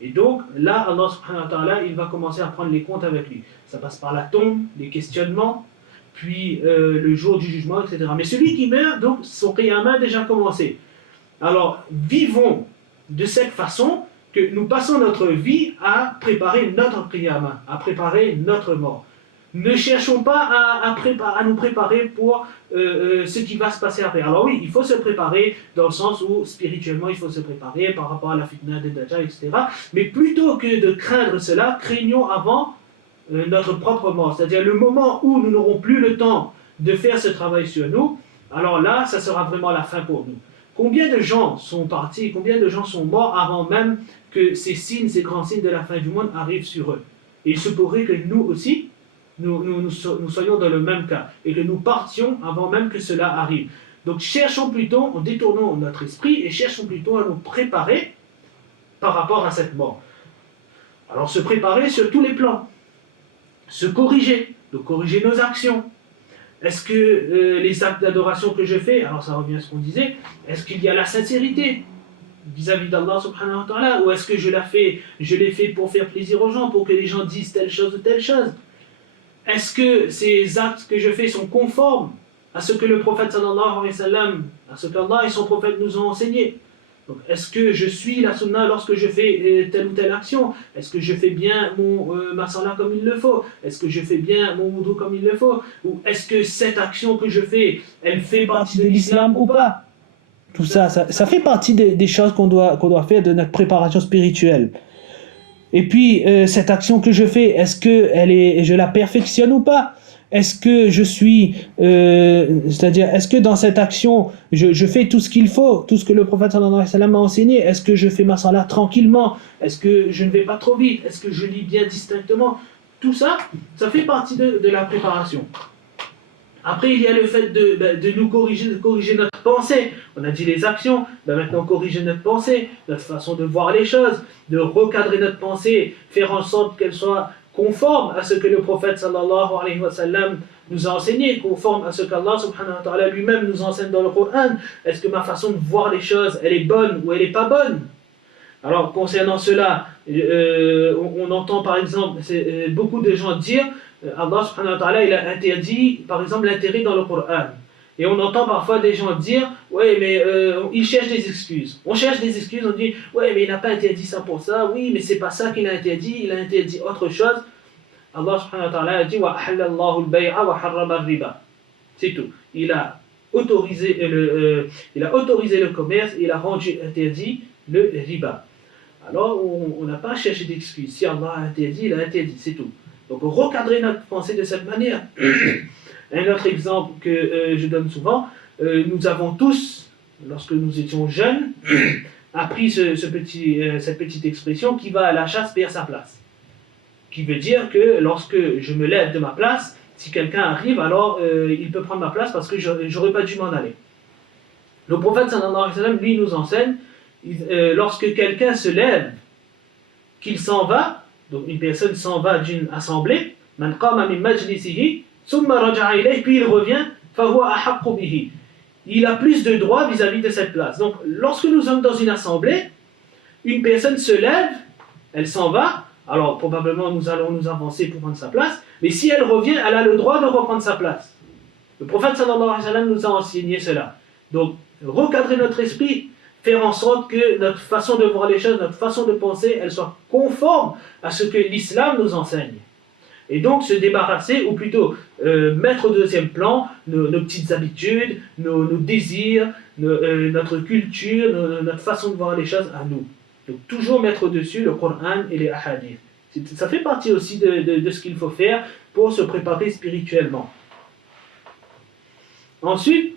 Et donc là, Allah subhanahu wa ta'ala, il va commencer à prendre les comptes avec lui. Ça passe par la tombe, les questionnements, puis le jour du jugement, etc. Mais celui qui meurt, donc son qiyamah a déjà commencé. Alors vivons de cette façon que nous passons notre vie à préparer notre qiyamah, à préparer notre mort. Ne cherchons pas à nous préparer pour ce qui va se passer après. Alors oui, il faut se préparer dans le sens où spirituellement il faut se préparer par rapport à la fitna de Dajjal, etc. Mais plutôt que de craindre cela, craignons avant notre propre mort. C'est-à-dire le moment où nous n'aurons plus le temps de faire ce travail sur nous, alors là, ça sera vraiment la fin pour nous. Combien de gens sont partis, combien de gens sont morts avant même que ces signes, ces grands signes de la fin du monde arrivent sur eux? Et il se pourrait que nous aussi, nous soyons dans le même cas et que nous partions avant même que cela arrive. Donc cherchons plutôt, détournons notre esprit et cherchons plutôt à nous préparer par rapport à cette mort. Alors se préparer sur tous les plans, se corriger, donc corriger nos actions. Est-ce que les actes d'adoration que je fais, alors ça revient à ce qu'on disait, est-ce qu'il y a la sincérité vis-à-vis d'Allah subhanahu wa ta'ala, ou est-ce que je l'ai fait pour faire plaisir aux gens, pour que les gens disent telle chose ou telle chose? Est-ce que ces actes que je fais sont conformes à ce que le prophète sallallahu alayhi wa sallam, à ce qu'Allah et son prophète nous ont enseigné? Donc, est-ce que je suis la sunna lorsque je fais telle ou telle action? Est-ce que je fais bien ma salat comme il le faut? Est-ce que je fais bien mon wudu comme il le faut? Ou est-ce que cette action que je fais, elle fait partie de l'islam ou pas? Tout ça fait partie des choses qu'on doit faire de notre préparation spirituelle. Et puis, cette action que je fais, est-ce que je la perfectionne ou pas? Est-ce que je suis... c'est-à-dire, est-ce que dans cette action, je fais tout ce qu'il faut, tout ce que le prophète sallallahu alayhi wa sallam m'a enseigné? Est-ce que je fais ma salat tranquillement? Est-ce que je ne vais pas trop vite? Est-ce que je lis bien distinctement? Tout ça, ça fait partie de la préparation. Après, il y a le fait de nous corriger, de corriger notre pensée. On a dit les actions, maintenant corriger notre pensée, notre façon de voir les choses, de recadrer notre pensée, faire en sorte qu'elle soit conforme à ce que le prophète sallallahu alayhi wa sallam nous a enseigné, conforme à ce qu'Allah subhanahu wa ta'ala lui-même nous enseigne dans le Coran. Est-ce que ma façon de voir les choses, elle est bonne ou elle n'est pas bonne? Alors, concernant cela, on entend par exemple beaucoup de gens dire Allah subhanahu wa ta'ala, il a interdit, par exemple, l'intérêt dans le Coran. Et on entend parfois des gens dire, ouais, mais ils cherchent des excuses. On cherche des excuses, on dit, ouais, mais il n'a pas interdit ça pour ça, oui, mais c'est pas ça qu'il a interdit, il a interdit autre chose. Allah subhanahu wa ta'ala a dit, wa ahallallahu al-bay'a wa harrama al-riba. C'est tout. Il a autorisé le commerce, il a rendu interdit le riba. Alors, on n'a pas à chercher d'excuses. Si Allah a interdit, il a interdit, c'est tout. Donc, recadrer notre pensée de cette manière. Un autre exemple que je donne souvent, nous avons tous, lorsque nous étions jeunes, appris cette petite expression qui va à la chasse perd sa place. Qui veut dire que lorsque je me lève de ma place, si quelqu'un arrive, alors il peut prendre ma place parce que j'aurais pas dû m'en aller. Le prophète sallallahu alayhi wa sallam, lui, nous enseigne, lorsque quelqu'un se lève, qu'il s'en va, donc une personne s'en va d'une assemblée, man qama min majlisihi, thumma raja'a ilayhi, puis il revient, fahuwa ahaqqu bihi. Il a plus de droits vis-à-vis de cette place. Donc, lorsque nous sommes dans une assemblée, une personne se lève, elle s'en va, alors probablement nous allons nous avancer pour prendre sa place, mais si elle revient, elle a le droit de reprendre sa place. Le prophète sallallahu alayhi wa sallam nous a enseigné cela. Donc, recadrer notre esprit, faire en sorte que notre façon de voir les choses, notre façon de penser, elle soit conforme à ce que l'islam nous enseigne. Et donc se débarrasser, ou plutôt mettre au deuxième plan nos petites habitudes, nos désirs, notre culture, notre façon de voir les choses à nous. Donc toujours mettre au-dessus le Coran et les hadiths. Ça fait partie aussi de ce qu'il faut faire pour se préparer spirituellement. Ensuite,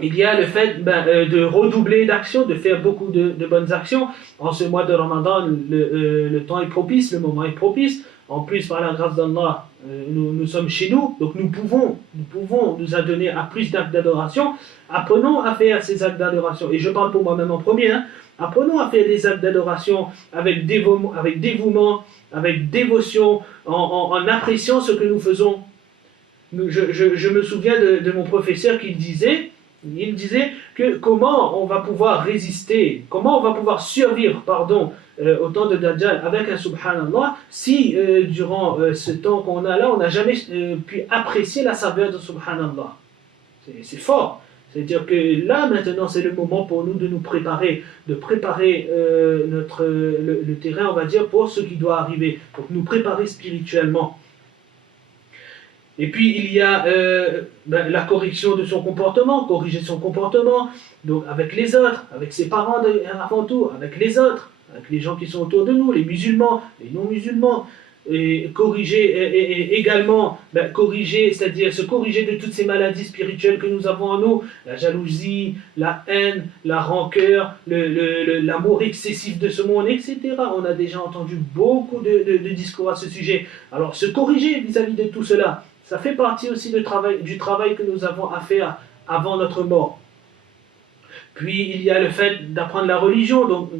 il y a le fait de redoubler d'actions, de faire beaucoup de bonnes actions. En ce mois de Ramadan, le temps est propice, le moment est propice. En plus, par la grâce d'Allah, nous sommes chez nous, donc nous pouvons nous adonner à plus d'actes d'adoration. Apprenons à faire ces actes d'adoration. Et je parle pour moi-même en premier. Apprenons à faire des actes d'adoration avec dévouement, avec dévotion, en appréciant ce que nous faisons. Je me souviens de mon professeur qui disait que comment on va pouvoir résister, comment on va pouvoir survivre, au temps de Dajjal avec un subhanallah, si durant ce temps qu'on a là, on n'a jamais pu apprécier la saveur de subhanallah. C'est fort. C'est-à-dire que là, maintenant, c'est le moment pour nous de nous préparer, le terrain, on va dire, pour ce qui doit arriver. Donc, nous préparer spirituellement. Et puis il y a la correction de son comportement, corriger son comportement, donc avec les autres, avec ses parents avant tout, avec les autres, avec les gens qui sont autour de nous, les musulmans, les non-musulmans, et corriger et également corriger, c'est-à-dire se corriger de toutes ces maladies spirituelles que nous avons en nous, la jalousie, la haine, la rancœur, l'amour excessif de ce monde, etc. On a déjà entendu beaucoup de discours à ce sujet. Alors se corriger vis-à-vis de tout cela, ça fait partie aussi du travail que nous avons à faire avant notre mort. Puis il y a le fait d'apprendre la religion, donc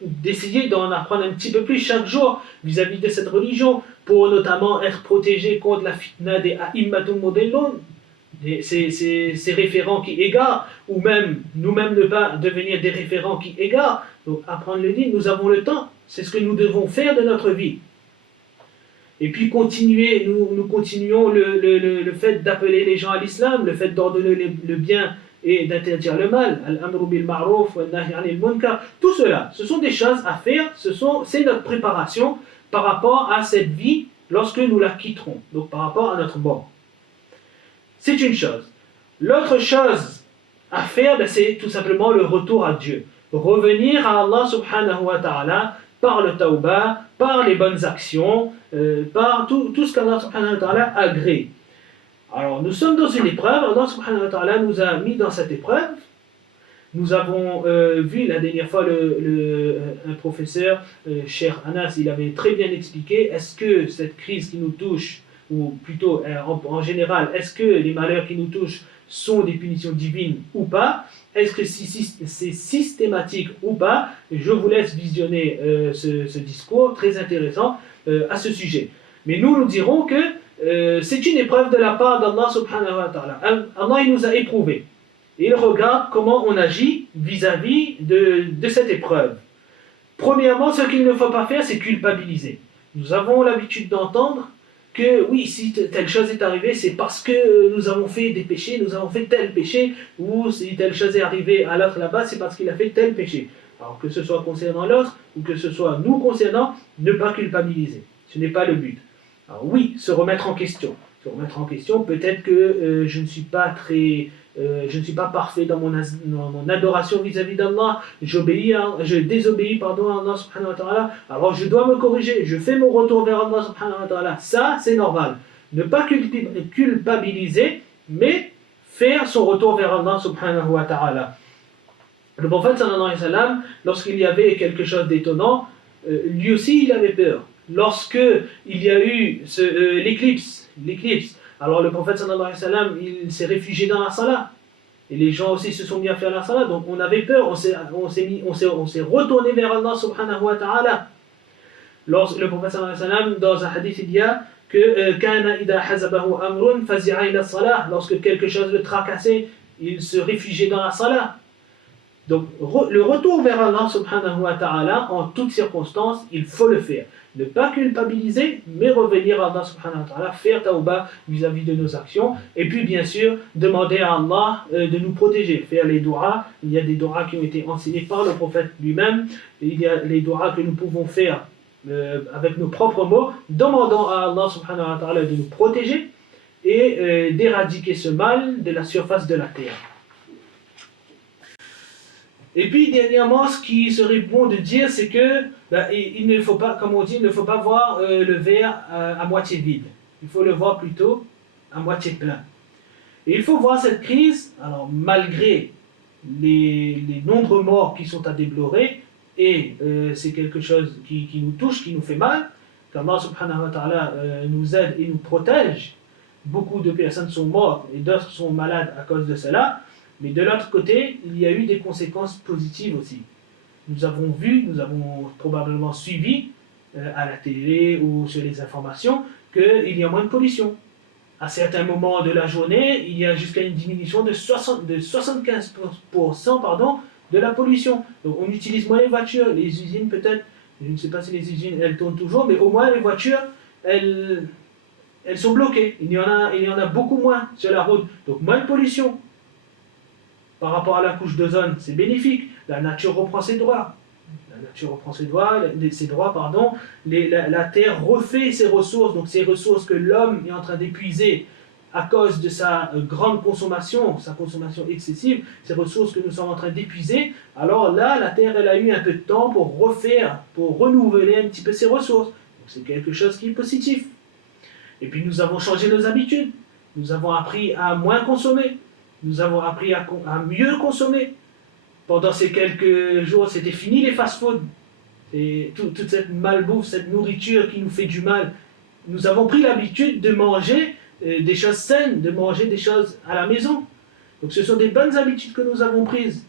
d'essayer d'en apprendre un petit peu plus chaque jour vis-à-vis de cette religion, pour notamment être protégé contre la fitna des a'immatul mudillun, ces référents qui égarent, ou même nous-mêmes ne pas devenir des référents qui égarent. Donc apprendre le din, nous avons le temps, c'est ce que nous devons faire de notre vie. Et puis continuer, nous continuons le fait d'appeler les gens à l'islam, le fait d'ordonner le bien et d'interdire le mal, al-amru bil ma'ruf wa nahy 'anil munkar, tout cela, ce sont des choses à faire, c'est notre préparation par rapport à cette vie lorsque nous la quitterons, donc par rapport à notre mort. C'est une chose. L'autre chose à faire, c'est tout simplement le retour à Dieu. Revenir à Allah subhanahu wa ta'ala par le tawbah, par les bonnes actions, par tout ce qu'Allah subhanahu wa ta'ala agrée. Alors, nous sommes dans une épreuve, Allah subhanahu wa ta'ala nous a mis dans cette épreuve. Nous avons vu la dernière fois un professeur, Cheikh Anas, il avait très bien expliqué, est-ce que cette crise qui nous touche, ou plutôt en général, est-ce que les malheurs qui nous touchent sont des punitions divines ou pas? Est-ce que c'est systématique ou pas? Je vous laisse visionner ce discours très intéressant à ce sujet. Mais nous dirons que c'est une épreuve de la part d'Allah subhanahu wa ta'ala. Allah il nous a éprouvés. Il regarde comment on agit vis-à-vis de cette épreuve. Premièrement, ce qu'il ne faut pas faire, c'est culpabiliser. Nous avons l'habitude d'entendre que oui, si telle chose est arrivée, c'est parce que nous avons fait des péchés, nous avons fait tel péché, ou si telle chose est arrivée à l'autre là-bas, c'est parce qu'il a fait tel péché. Alors que ce soit concernant l'autre, ou que ce soit nous concernant, ne pas culpabiliser. Ce n'est pas le but. Alors oui, se remettre en question. Se remettre en question, peut-être que je ne suis pas parfait dans mon adoration vis-à-vis d'Allah, je désobéis à Allah subhanahu wa ta'ala, alors je dois me corriger, je fais mon retour vers Allah subhanahu wa ta'ala. Ça, c'est normal. Ne pas culpabiliser, mais faire son retour vers Allah subhanahu wa ta'ala. Le prophète sallallahu alayhi wa sallam, lorsqu'il y avait quelque chose d'étonnant, lui aussi il avait peur. Lorsque il y a eu l'éclipse, alors le prophète sallallahu alayhi wa sallam, il s'est réfugié dans la salat. Et les gens aussi se sont mis à faire la salat. Donc on avait peur, on s'est retourné vers Allah subhanahu wa ta'ala. Le prophète sallallahu alayhi wa sallam, dans un hadith, il y a que kana ida hazabahu amrun fazi'a ila salah. Lorsque quelque chose le tracassait, il se réfugiait dans la salat. Donc le retour vers Allah subhanahu wa ta'ala, en toutes circonstances, il faut le faire. Ne pas culpabiliser, mais revenir à Allah subhanahu wa ta'ala, faire tawbah vis-à-vis de nos actions, et puis bien sûr, demander à Allah de nous protéger, faire les doigts. Il y a des doigts qui ont été enseignés par le prophète lui-même, il y a les doigts que nous pouvons faire avec nos propres mots, demandant à Allah subhanahu wa ta'ala de nous protéger, et d'éradiquer ce mal de la surface de la terre. Et puis, dernièrement, ce qui serait bon de dire, c'est que il ne faut pas, comme on dit, il ne faut pas voir le verre à moitié vide. Il faut le voir plutôt à moitié plein. Et il faut voir cette crise, alors malgré les nombreux morts qui sont à déplorer, et c'est quelque chose qui nous touche, qui nous fait mal, qu'Allah subhanahu wa ta'ala nous aide et nous protège. Beaucoup de personnes sont mortes et d'autres sont malades à cause de cela. Mais de l'autre côté, il y a eu des conséquences positives aussi. Nous avons vu, nous avons probablement suivi à la télé ou sur les informations qu'il y a moins de pollution. À certains moments de la journée, il y a jusqu'à une diminution de 75% de la pollution. Donc on utilise moins les voitures, les usines peut-être, je ne sais pas si les usines elles tournent toujours, mais au moins les voitures, elles sont bloquées. Il y en a beaucoup moins sur la route, donc moins de pollution. Par rapport à la couche d'ozone, c'est bénéfique, la nature reprend ses droits. la nature reprend ses droits, pardon, la terre refait ses ressources, donc ces ressources que l'homme est en train d'épuiser à cause de sa grande consommation, sa consommation excessive, ces ressources que nous sommes en train d'épuiser, alors là, la terre, elle a eu un peu de temps pour refaire, pour renouveler un petit peu ses ressources. Donc c'est quelque chose qui est positif. Et puis nous avons changé nos habitudes, nous avons appris à moins consommer, nous avons appris à mieux consommer. Pendant ces quelques jours, c'était fini les fast-foods, et toute cette malbouffe, cette nourriture qui nous fait du mal. Nous avons pris l'habitude de manger des choses saines, de manger des choses à la maison. Donc ce sont des bonnes habitudes que nous avons prises.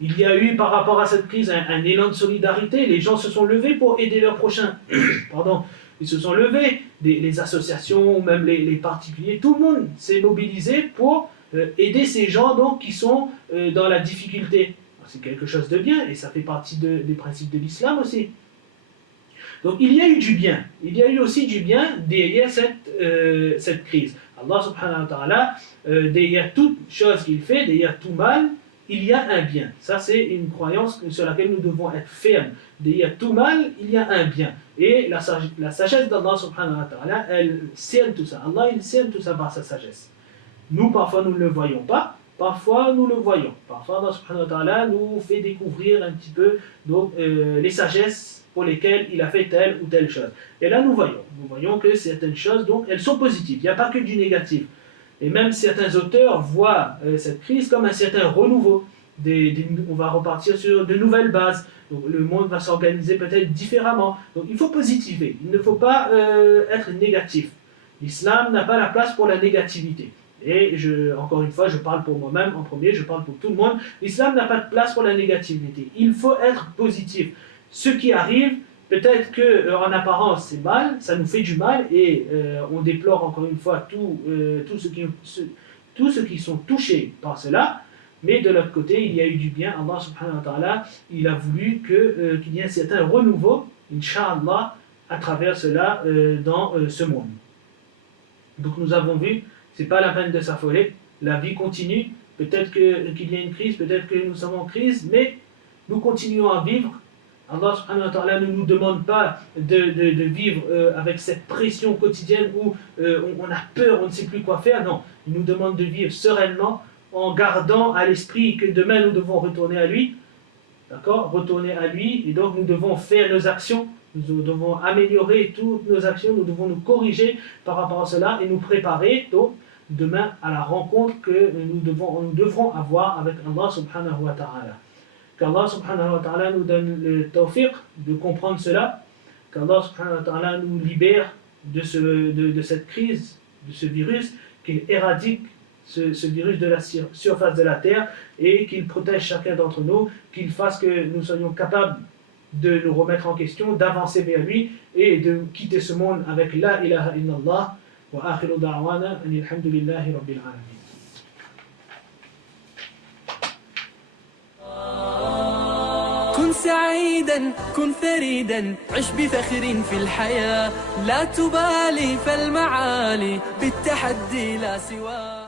Il y a eu par rapport à cette crise un élan de solidarité, les gens se sont levés pour aider leurs prochains. Pardon, ils se sont levés, les associations, ou même les particuliers, tout le monde s'est mobilisé pour aider ces gens donc, qui sont dans la difficulté. C'est quelque chose de bien et ça fait partie des principes de l'islam aussi. Donc il y a eu du bien, il y a eu aussi du bien derrière cette crise. Allah subhanahu wa ta'ala, derrière toute chose qu'il fait, derrière tout mal, il y a un bien. Ça c'est une croyance sur laquelle nous devons être fermes. Derrière tout mal, il y a un bien. Et la sagesse d'Allah subhanahu wa ta'ala, elle cerne tout ça. Allah il cerne tout ça par sa sagesse. Nous parfois nous ne le voyons pas, parfois nous le voyons. Parfois Allah subhanahu wa ta'ala nous fait découvrir un petit peu donc, les sagesses pour lesquelles il a fait telle ou telle chose. Et là nous voyons que certaines choses, donc, elles sont positives, il n'y a pas que du négatif. Et même certains auteurs voient cette crise comme un certain renouveau. On va repartir sur de nouvelles bases, donc le monde va s'organiser peut-être différemment. Donc il faut positiver, il ne faut pas être négatif. L'islam n'a pas la place pour la négativité. Et encore une fois, je parle pour moi-même en premier, je parle pour tout le monde. L'islam n'a pas de place pour la négativité. Il faut être positif. Ce qui arrive, peut-être qu'en apparence c'est mal, ça nous fait du mal et on déplore encore une fois tous ceux qui sont touchés par cela. Mais de l'autre côté, il y a eu du bien. Allah subhanahu wa ta'ala, il a voulu qu'il y ait un certain renouveau, Inch'Allah, à travers cela dans ce monde. Donc nous avons vu, c'est pas la peine de s'affoler, la vie continue, peut-être qu'il y a une crise, peut-être que nous sommes en crise, mais nous continuons à vivre. Allah subhanahu wa ta'ala ne nous demande pas de vivre avec cette pression quotidienne où on a peur, on ne sait plus quoi faire, non. Il nous demande de vivre sereinement en gardant à l'esprit que demain nous devons retourner à lui, d'accord, retourner à lui, et donc nous devons faire nos actions, nous devons améliorer toutes nos actions, nous devons nous corriger par rapport à cela et nous préparer donc demain à la rencontre que nous devrons avoir avec Allah subhanahu wa ta'ala. Qu'Allah subhanahu wa ta'ala nous donne le tawfiq de comprendre cela, qu'Allah subhanahu wa ta'ala nous libère de cette crise, de ce virus, qu'il éradique ce virus de la surface de la terre et qu'il protège chacun d'entre nous, qu'il fasse que nous soyons capables de nous remettre en question, d'avancer vers lui et de quitter ce monde avec la ilaha illallah wa akhiru da'wana alhamdulillahi rabbil alamin. كن سعيدا كن فريدا عش بفخر في الحياة لا تبالي فالمعالي بالتحدي لا سواه